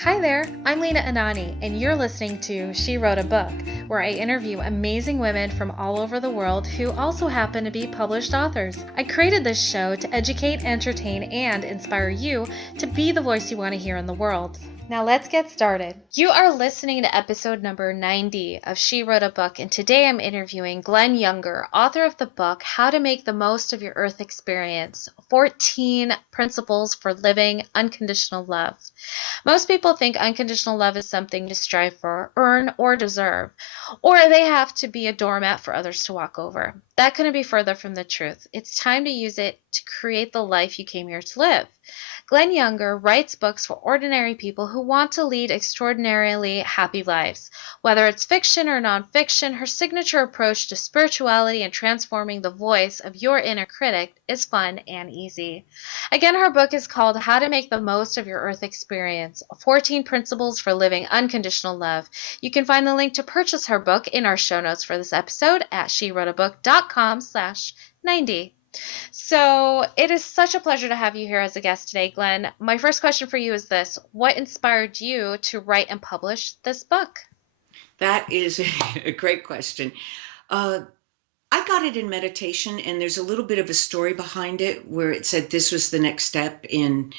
Hi there, I'm Lena Anani, and you're listening to She Wrote a Book, where I interview amazing women from all over the world who also happen to be published authors. I created this show to educate, entertain, and inspire you to be the voice you want to hear in the world. Now let's get started. You are listening to episode number 90 of She Wrote a Book, and today I'm interviewing Glenn Younger, author of the book How to Make the Most of Your Earth Experience, 14 Principles for Living Unconditional Love. Most people think unconditional love is something to strive for, earn, or deserve, or they have to be a doormat for others to walk over. That couldn't be further from the truth. It's time to use it to create the life you came here to live. Glenn Younger writes books for ordinary people who want to lead extraordinarily happy lives. Whether it's fiction or nonfiction, her signature approach to spirituality and transforming the voice of your inner critic is fun and easy. Again, her book is called How to Make the Most of Your Earth Experience, 14 Principles for Living Unconditional Love. You can find the link to purchase her book in our show notes for this episode at SheWroteABook.com/90. So it is such a pleasure to have you here as a guest today, Glenn. My first question for you is this: what inspired you to write and publish this book? That is a great question. Uh, I got it in meditation, and there's a little bit of a story behind it where it said this was the next step in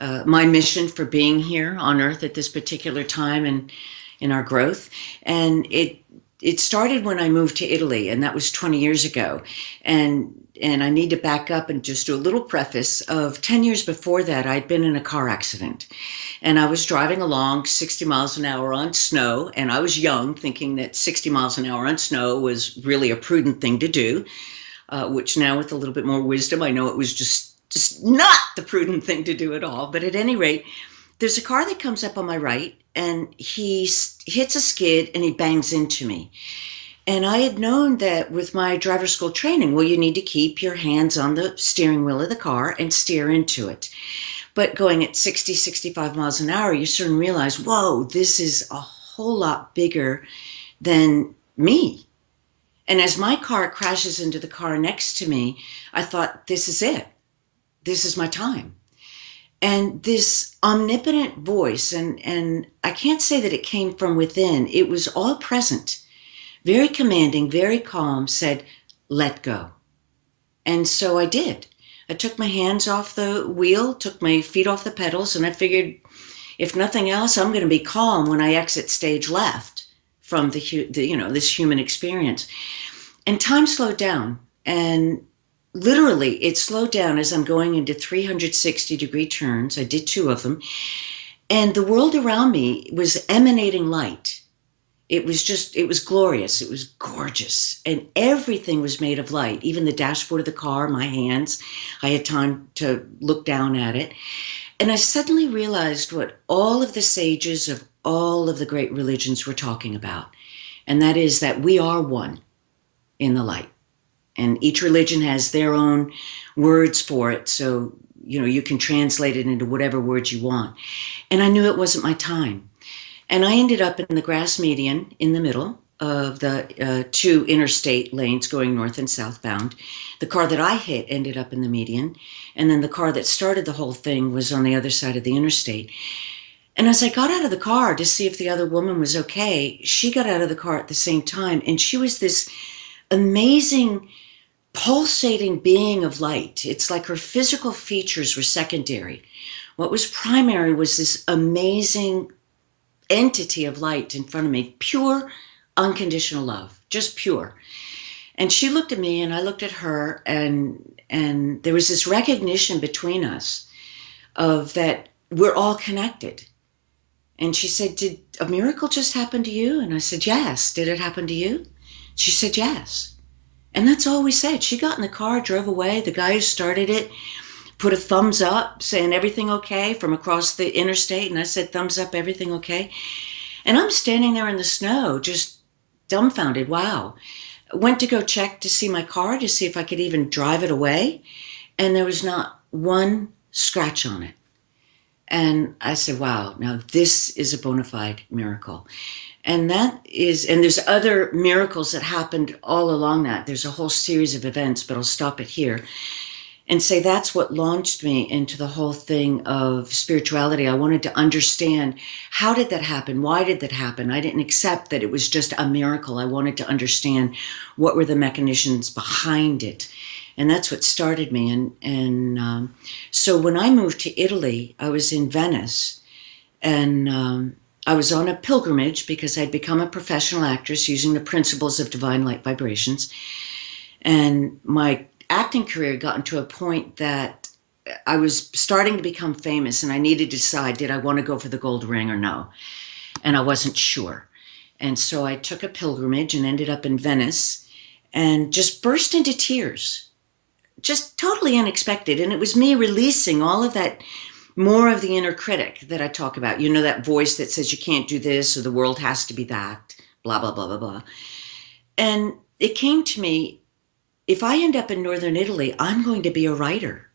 my mission for being here on Earth at this particular time and in our growth. And it started when I moved to Italy, and that was 20 years ago. And I need to back up and just do a little preface of 10 years before that, I'd been in a car accident. And I was driving along 60 miles an hour on snow, and I was young, thinking that 60 miles an hour on snow was really a prudent thing to do, which now with a little bit more wisdom, I know it was just not the prudent thing to do at all. But at any rate, there's a car that comes up on my right, and he hits a skid and he bangs into me. And I had known that with my driver's school training, well, you need to keep your hands on the steering wheel of the car and steer into it. But going at 60, 65 miles an hour, you soon realize, whoa, this is a whole lot bigger than me. And as my car crashes into the car next to me, I thought, this is it. This is my time. And this omnipotent voice, and I can't say that it came from within, it was all present, very commanding, very calm, said, let go. And so I did. I took my hands off the wheel, took my feet off the pedals, and I figured, if nothing else, I'm going to be calm when I exit stage left from this human experience. And time slowed down, and literally it slowed down as I'm going into 360-degree turns. I did 2 of them, and the world around me was emanating light. It was glorious. It was gorgeous. And everything was made of light, even the dashboard of the car, my hands. I had time to look down at it. And I suddenly realized what all of the sages of all of the great religions were talking about. And that is that we are one in the light. And each religion has their own words for it. So, you can translate it into whatever words you want. And I knew it wasn't my time. And I ended up in the grass median in the middle of the 2 interstate lanes going north and southbound. The car that I hit ended up in the median. And then the car that started the whole thing was on the other side of the interstate. And as I got out of the car to see if the other woman was okay, she got out of the car at the same time. And she was this amazing, pulsating being of light. It's like her physical features were secondary. What was primary was this amazing entity of light in front of me, pure unconditional love, just pure. And she looked at me and I looked at her, and there was this recognition between us of that we're all connected. And she said, did a miracle just happen to you? And I said, yes. Did it happen to you? She said, yes. And that's all we said. She got in the car, drove away. The guy who started it put a thumbs up saying everything okay from across the interstate. And I said, thumbs up, everything okay. And I'm standing there in the snow, just dumbfounded. Wow. I went to go check to see my car to see if I could even drive it away. And there was not one scratch on it. And I said, wow, now this is a bona fide miracle. And there's other miracles that happened all along that. There's a whole series of events, but I'll stop it here. and say that's what launched me into the whole thing of spirituality. I wanted to understand, how did that happen? Why did that happen? I didn't accept that it was just a miracle. I wanted to understand what were the mechanisms behind it. And that's what started me. So when I moved to Italy, I was in Venice, and I was on a pilgrimage because I'd become a professional actress using the principles of divine light vibrations. And my acting career gotten to a point that I was starting to become famous, and I needed to decide, did I want to go for the gold ring or no? And I wasn't sure. And so I took a pilgrimage and ended up in Venice and just burst into tears, just totally unexpected. And it was me releasing all of that, more of the inner critic that I talk about. You know, that voice that says you can't do this, or the world has to be that, blah, blah, blah, blah, blah. And it came to me, if I end up in Northern Italy, I'm going to be a writer.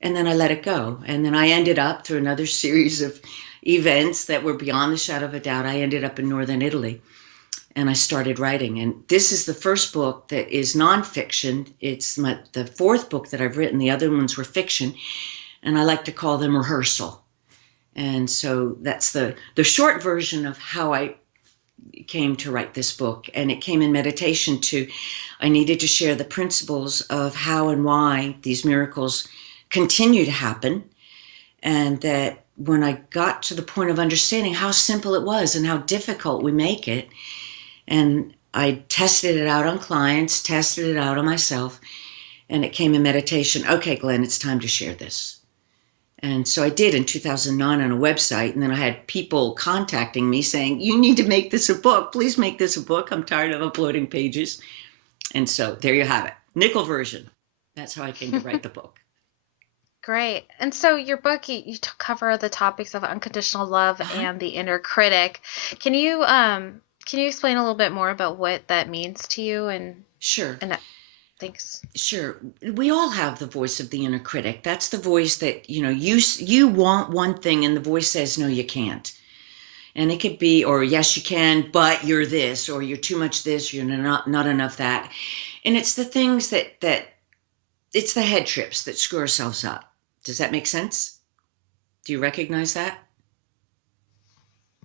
And then I let it go. And then I ended up, through another series of events that were beyond the shadow of a doubt, I ended up in Northern Italy. And I started writing. And this is the first book that is nonfiction. It's the fourth book that I've written. The other ones were fiction. And I like to call them rehearsal. And so that's the short version of how I came to write this book. And it came in meditation to, I needed to share the principles of how and why these miracles continue to happen. And that when I got to the point of understanding how simple it was and how difficult we make it, and I tested it out on clients, tested it out on myself, and it came in meditation. Okay, Glenn, it's time to share this. And so I did in 2009 on a website, and then I had people contacting me saying, you need to make this a book. Please make this a book. I'm tired of uploading pages. And so there you have it. Nickel version. That's how I came to write the book. Great. And so your book, you cover the topics of unconditional love and the inner critic. Can you explain a little bit more about what that means to you? And sure. Thanks. Sure. We all have the voice of the inner critic. That's the voice that, you want one thing and the voice says, no, you can't. And it could be, or yes, you can, but you're this, or you're too much this, you're not enough that. And it's the things that it's the head trips that screw ourselves up. Does that make sense? Do you recognize that?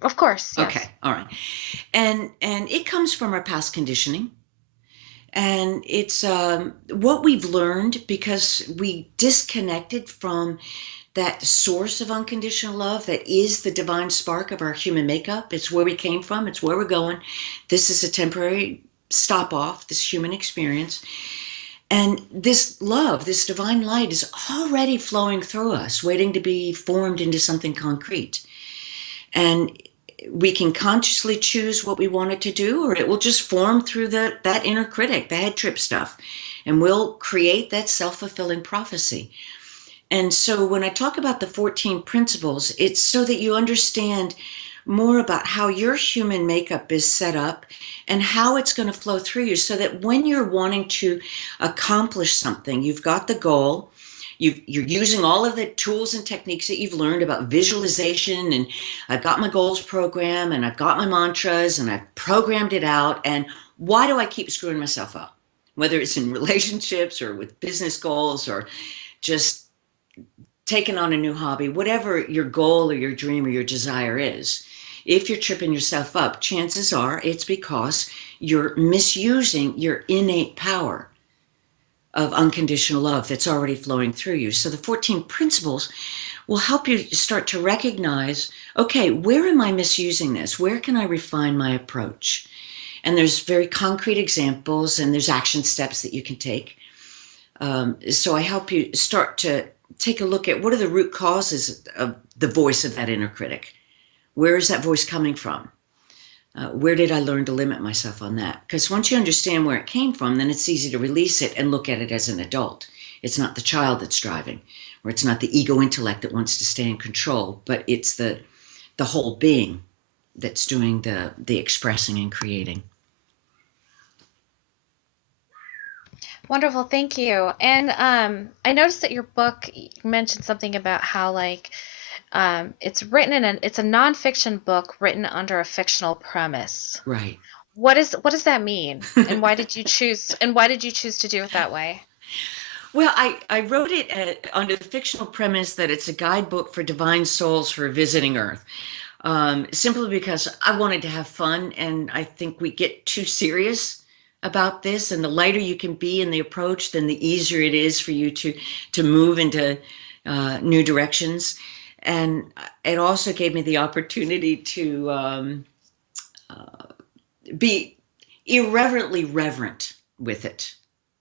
Of course. Yes. Okay. All right. And it comes from our past conditioning. And it's what we've learned because we disconnected from that source of unconditional love that is the divine spark of our human makeup. It's where we came from. It's where we're going. This is a temporary stop off, this human experience. And this love, this divine light is already flowing through us, waiting to be formed into something concrete. And we can consciously choose what we want it to do, or it will just form through that inner critic, the head trip stuff, and we'll create that self-fulfilling prophecy. And so when I talk about the 14 principles, it's so that you understand more about how your human makeup is set up and how it's going to flow through you, so that when you're wanting to accomplish something, you've got the goal, you're using all of the tools and techniques that you've learned about visualization, and I've got my goals program, and I've got my mantras, and I've programmed it out. And why do I keep screwing myself up? Whether it's in relationships or with business goals or just taking on a new hobby, whatever your goal or your dream or your desire is, if you're tripping yourself up, chances are it's because you're misusing your innate power of unconditional love that's already flowing through you. So the 14 principles will help you start to recognize, okay, where am I misusing this? Where can I refine my approach? And there's very concrete examples, and there's action steps that you can take. So I help you start to take a look at what are the root causes of the voice of that inner critic. Where is that voice coming from? Where did I learn to limit myself on that? Because once you understand where it came from, then it's easy to release it and look at it as an adult. It's not the child that's driving, or it's not the ego intellect that wants to stay in control, but it's the whole being that's doing the expressing and creating. Wonderful, thank you. And I noticed that your book mentioned something about how it's written it's a nonfiction book written under a fictional premise. Right. What does that mean? And why did you choose to do it that way? Well, I wrote it under the fictional premise that it's a guidebook for divine souls who are visiting Earth. Simply because I wanted to have fun, and I think we get too serious about this. And the lighter you can be in the approach, then the easier it is for you to move into new directions. And it also gave me the opportunity to be irreverently reverent with it,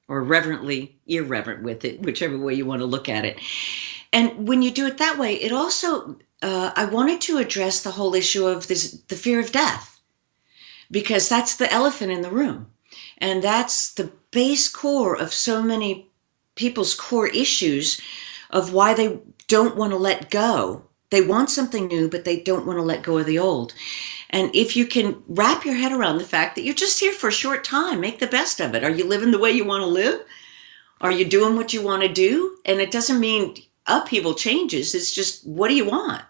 or reverently irreverent with it, whichever way you want to look at it. And when you do it that way, it also, I wanted to address the whole issue of the fear of death, because that's the elephant in the room. And that's the base core of so many people's core issues of why they don't want to let go. They want something new, but they don't want to let go of the old. And if you can wrap your head around the fact that you're just here for a short time, make the best of it. Are you living the way you want to live? Are you doing what you want to do? And it doesn't mean upheaval changes. It's just, what do you want?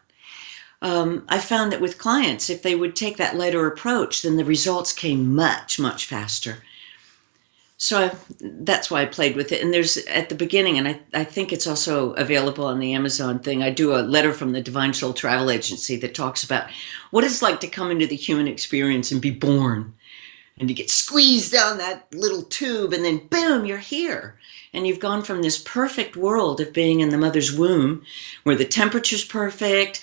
I found that with clients, if they would take that lighter approach, then the results came much, much faster. So that's why I played with it. And there's at the beginning, and I think it's also available on the Amazon thing, I do a letter from the Divine Soul Travel Agency that talks about what it's like to come into the human experience and be born, and you get squeezed down that little tube, and then boom, you're here. And you've gone from this perfect world of being in the mother's womb where the temperature's perfect,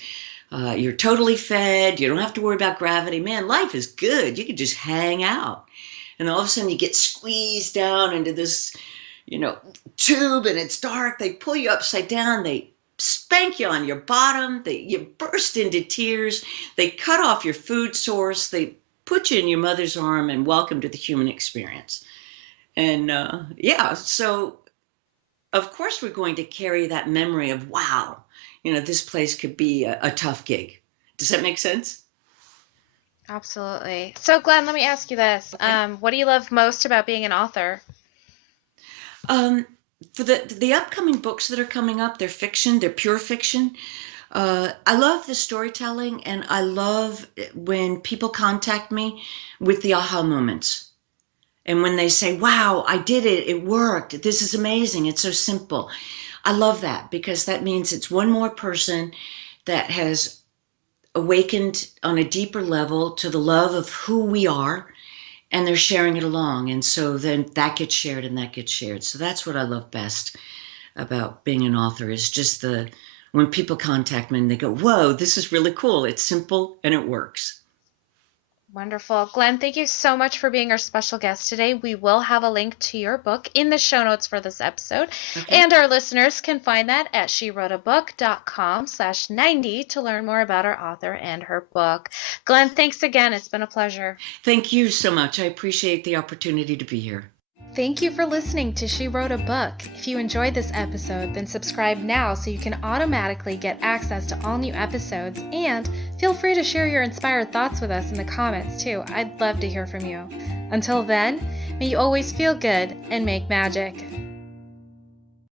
you're totally fed, you don't have to worry about gravity. Man, life is good. You can just hang out. And all of a sudden you get squeezed down into this, tube, and it's dark. They pull you upside down. They spank you on your bottom. You burst into tears. They cut off your food source. They put you in your mother's arm and welcome to the human experience. And so of course we're going to carry that memory of, wow, this place could be a tough gig. Does that make sense? Absolutely. So, Glenn, let me ask you this. Okay. What do you love most about being an author? For the upcoming books that are coming up, they're fiction, they're pure fiction. I love the storytelling, and I love when people contact me with the aha moments. And when they say, wow, I did it, it worked, this is amazing, it's so simple. I love that, because that means it's one more person that has awakened on a deeper level to the love of who we are, and they're sharing it along. And so then that gets shared and that gets shared. So that's what I love best about being an author, is just when people contact me and they go, whoa, this is really cool. It's simple and it works. Wonderful. Glenn, thank you so much for being our special guest today. We will have a link to your book in the show notes for this episode. Okay. And our listeners can find that at SheWroteABook.com/90 to learn more about our author and her book. Glenn, thanks again. It's been a pleasure. Thank you so much. I appreciate the opportunity to be here. Thank you for listening to She Wrote a Book. If you enjoyed this episode, then subscribe now so you can automatically get access to all new episodes, and feel free to share your inspired thoughts with us in the comments too. I'd love to hear from you. Until then, may you always feel good and make magic.